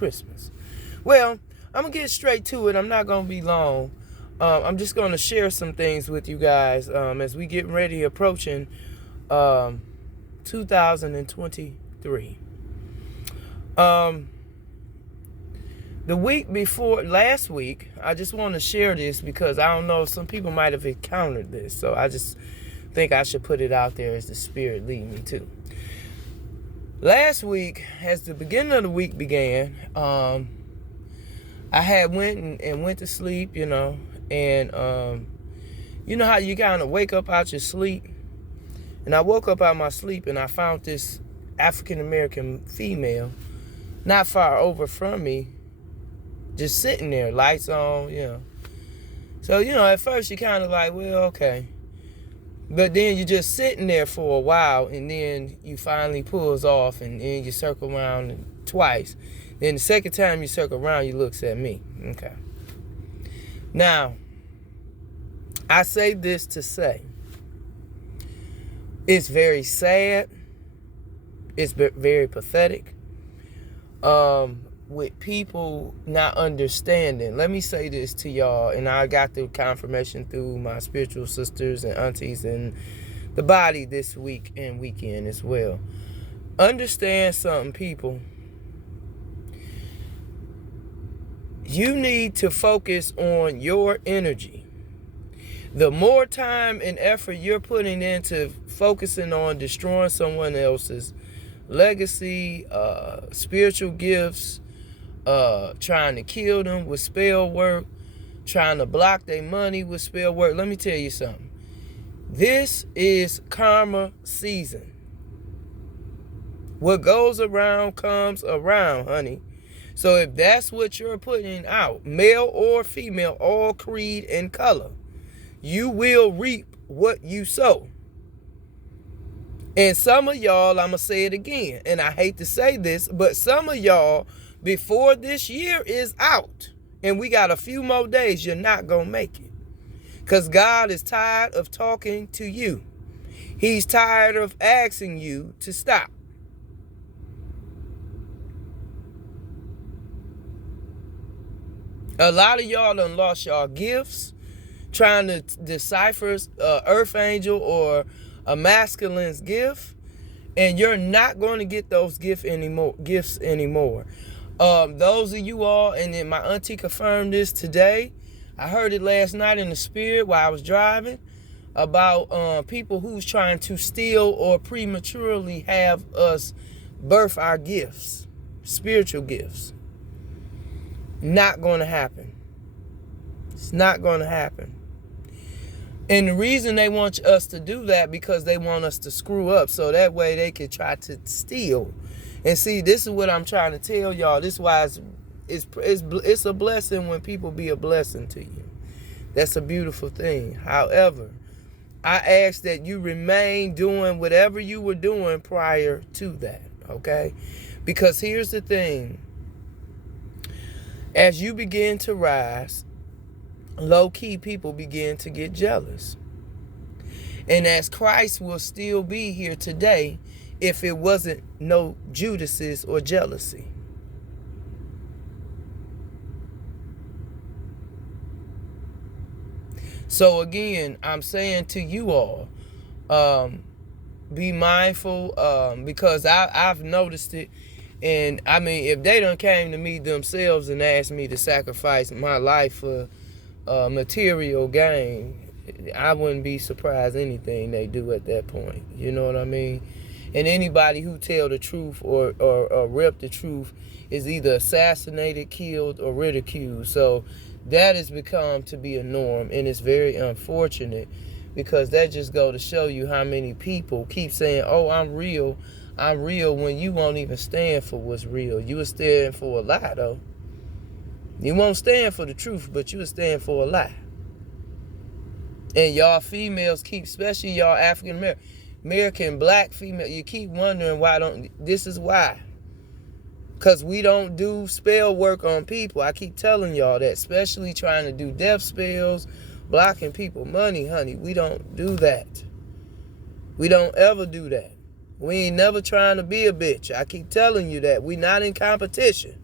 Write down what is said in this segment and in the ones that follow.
Christmas. Well, I'm going to get straight to it. I'm not going to be long. I'm just going to share some things with you guys as we get ready approaching 2023. The week before, last week, I just want to share this because I don't know, some people might have encountered this. So I just think I should put it out there as the Spirit lead me to. Last week, as the beginning of the week began, I had went to sleep, and you know how you kind of wake up out your sleep? And I woke up out of my sleep and I found this African-American female not far over from me, just sitting there, lights on, So, at first you kind of like, well, okay. But then you're just sitting there for a while, and then you finally pulls off, and then you circle around twice. Then the second time you circle around, you looks at me. Okay. Now, I say this to say, it's very sad. It's very pathetic. With people not understanding. Let me say this to y'all, and I got the confirmation through my spiritual sisters and aunties in the body this week and weekend as well. Understand something, people. You need to focus on your energy. The more time and effort you're putting into focusing on destroying someone else's legacy, spiritual gifts, trying to kill them with spell work, trying to block their money with spell work. Let me tell you something. This is karma season. What goes around comes around, honey. So if that's what you're putting out, male or female, all creed and color, you will reap what you sow. And some of y'all, I'm going to say it again, and I hate to say this, but some of y'all, before this year is out, and we got a few more days, you're not going to make it. Because God is tired of talking to you. He's tired of asking you to stop. A lot of y'all done lost y'all gifts, trying to decipher Earth Angel or a masculine's gift, and you're not going to get those gifts anymore. Those of you all, and then my auntie confirmed this today. I heard it last night in the spirit while I was driving about people who's trying to steal or prematurely have us birth our gifts, spiritual gifts. Not going to happen. It's not going to happen. And the reason they want us to do that because they want us to screw up so that way they can try to steal. And see, this is what I'm trying to tell y'all. This is why it's a blessing when people be a blessing to you. That's a beautiful thing. However, I ask that you remain doing whatever you were doing prior to that, okay? Because here's the thing. As you begin to rise, low-key people begin to get jealous. And as Christ will still be here today if it wasn't no Judases or jealousy. So again, I'm saying to you all, be mindful because I've noticed it. And I mean, if they done came to me themselves and asked me to sacrifice my life for material gain, I wouldn't be surprised anything they do at that point. You know what I mean? And anybody who tell the truth or rep the truth is either assassinated, killed, or ridiculed. So that has become to be a norm, and it's very unfortunate because that just go to show you how many people keep saying, oh, I'm real, when you won't even stand for what's real. You will stand for a lie, though. You won't stand for the truth, but you will stand for a lie. And y'all females keep, especially y'all African-American black female, you keep wondering why this is why. Because we don't do spell work on people. I keep telling y'all that, especially trying to do death spells, blocking people money, honey. We don't do that. We don't ever do that. We ain't never trying to be a bitch. I keep telling you that. We not in competition.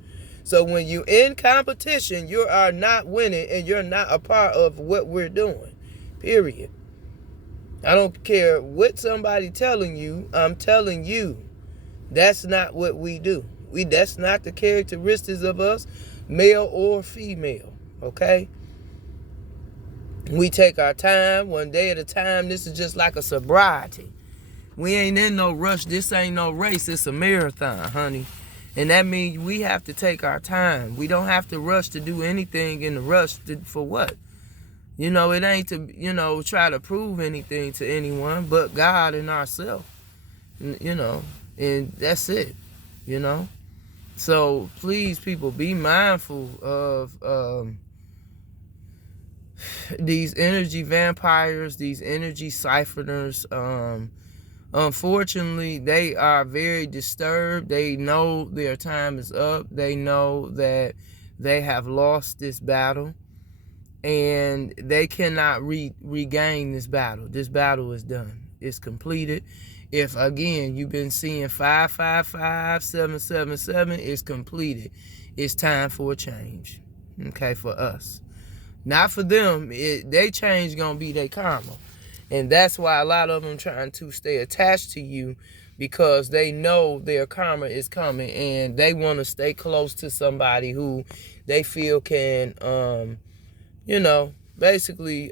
So when you're in competition, you are not winning and you're not a part of what we're doing. Period. I don't care what somebody telling you. I'm telling you, that's not what we do. That's not the characteristics of us, male or female. Okay? We take our time, one day at a time. This is just like a sobriety. We ain't in no rush. This ain't no race. It's a marathon, honey. And that means we have to take our time. We don't have to rush to do anything in the rush for what? You know, it ain't to, try to prove anything to anyone but God and ourselves. And that's it, So please, people, be mindful of these energy vampires, these energy cipherers. Unfortunately, they are very disturbed. They know their time is up. They know that they have lost this battle. And they cannot regain this battle. This battle is done. It's completed. If, again, you've been seeing 555, 777, it's completed. It's time for a change, okay, for us. Not for them. They change going to be their karma. And that's why a lot of them trying to stay attached to you, because they know their karma is coming and they want to stay close to somebody who they feel can, basically,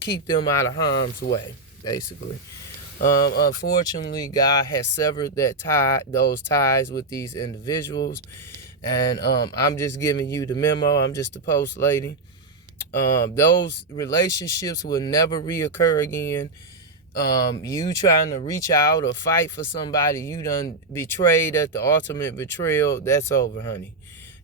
keep them out of harm's way, basically. Unfortunately, God has severed those ties with these individuals. And I'm just giving you the memo. I'm just the post lady. Those relationships will never reoccur again. You trying to reach out or fight for somebody you done betrayed at the ultimate betrayal, that's over, honey.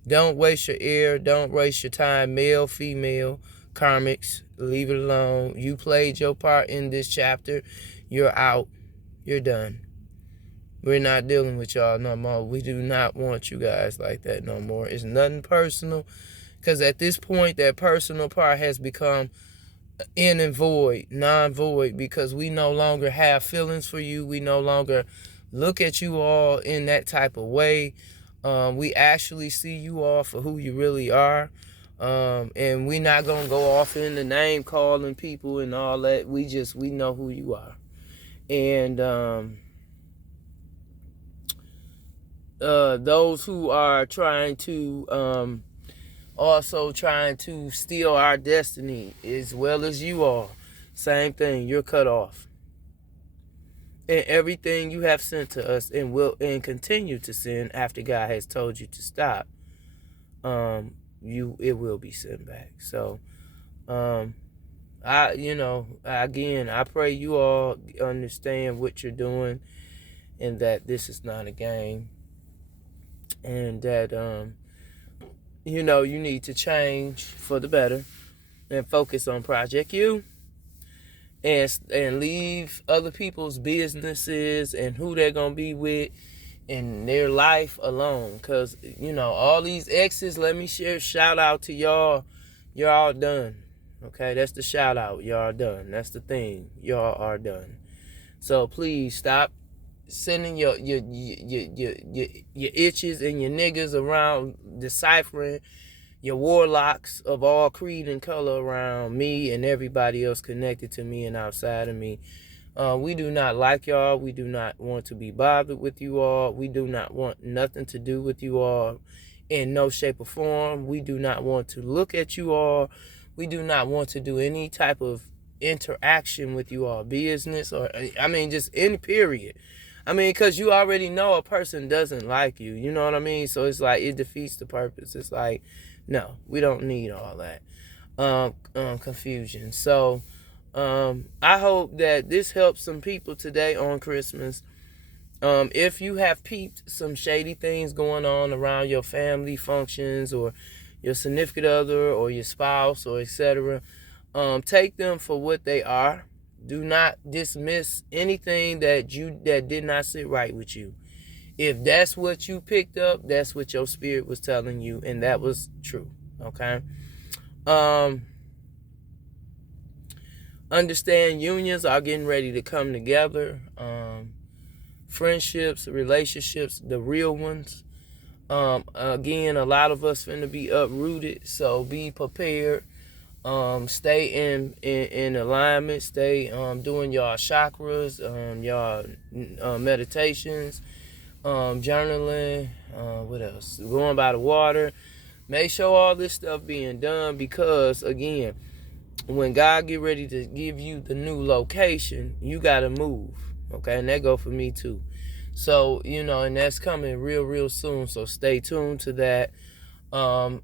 Don't waste your air. Don't waste your time. Male, female, karmics, leave it alone. You played your part in this chapter. You're out. You're done. We're not dealing with y'all no more. We do not want you guys like that no more. It's nothing personal, because at this point, that personal part has become in and void, non-void, because we no longer have feelings for you. We no longer look at you all in that type of way. We actually see you all for who you really are. And we're not going to go off in the name calling people and all that. We know who you are. And those who are trying to also trying to steal our destiny as well as you are, same thing, you're cut off. And everything you have sent to us and will and continue to send after God has told you to stop, it will be sent back. So I pray you all understand what you're doing and that this is not a game, and that you need to change for the better and focus on Project You. And leave other people's businesses and who they're going to be with and their life alone. Because, all these exes, let me shout out to y'all. You're all done. Okay, that's the shout out. Y'all are done. That's the thing. Y'all are done. So please stop sending your itches and your niggas around deciphering your warlocks of all creed and color around me and everybody else connected to me and outside of me. We do not like y'all. We do not want to be bothered with you all. We do not want nothing to do with you all in no shape or form. We do not want to look at you all. We do not want to do any type of interaction with you all, business or, just any period. Because you already know a person doesn't like you. You know what I mean? So it's like it defeats the purpose. It's like, no, we don't need all that confusion. So I hope that this helps some people today on Christmas. If you have peeped some shady things going on around your family functions or your significant other or your spouse or etc., take them for what they are. Do not dismiss anything that did not sit right with you. If that's what you picked up, that's what your spirit was telling you, and that was true. Okay? Understand unions are getting ready to come together. Friendships, relationships, the real ones, Again, a lot of us finna be uprooted, so be prepared. Stay in alignment. Stay doing y'all chakras, y'all meditations, journaling. What else? Going by the water. Make sure all this stuff being done, because again, when God get ready to give you the new location, you gotta move. Okay, and that go for me too. So, and that's coming real soon. So stay tuned to that.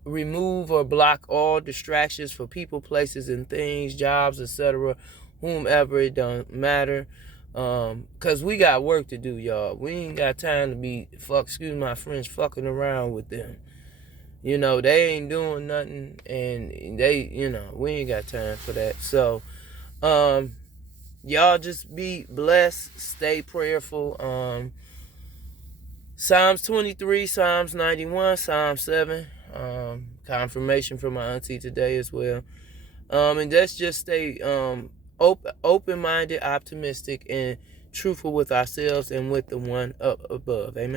Remove or block all distractions for people, places, and things, jobs, etc., whomever. It don't matter. Cause we got work to do, y'all. We ain't got time to be excuse my French, fucking around with them. They ain't doing nothing, and they, we ain't got time for that. So, y'all just be blessed, stay prayerful. Psalms 23, Psalms 91, Psalm 7. Confirmation from my auntie today as well. And let's just stay open-minded, optimistic, and truthful with ourselves and with the one up above. Amen.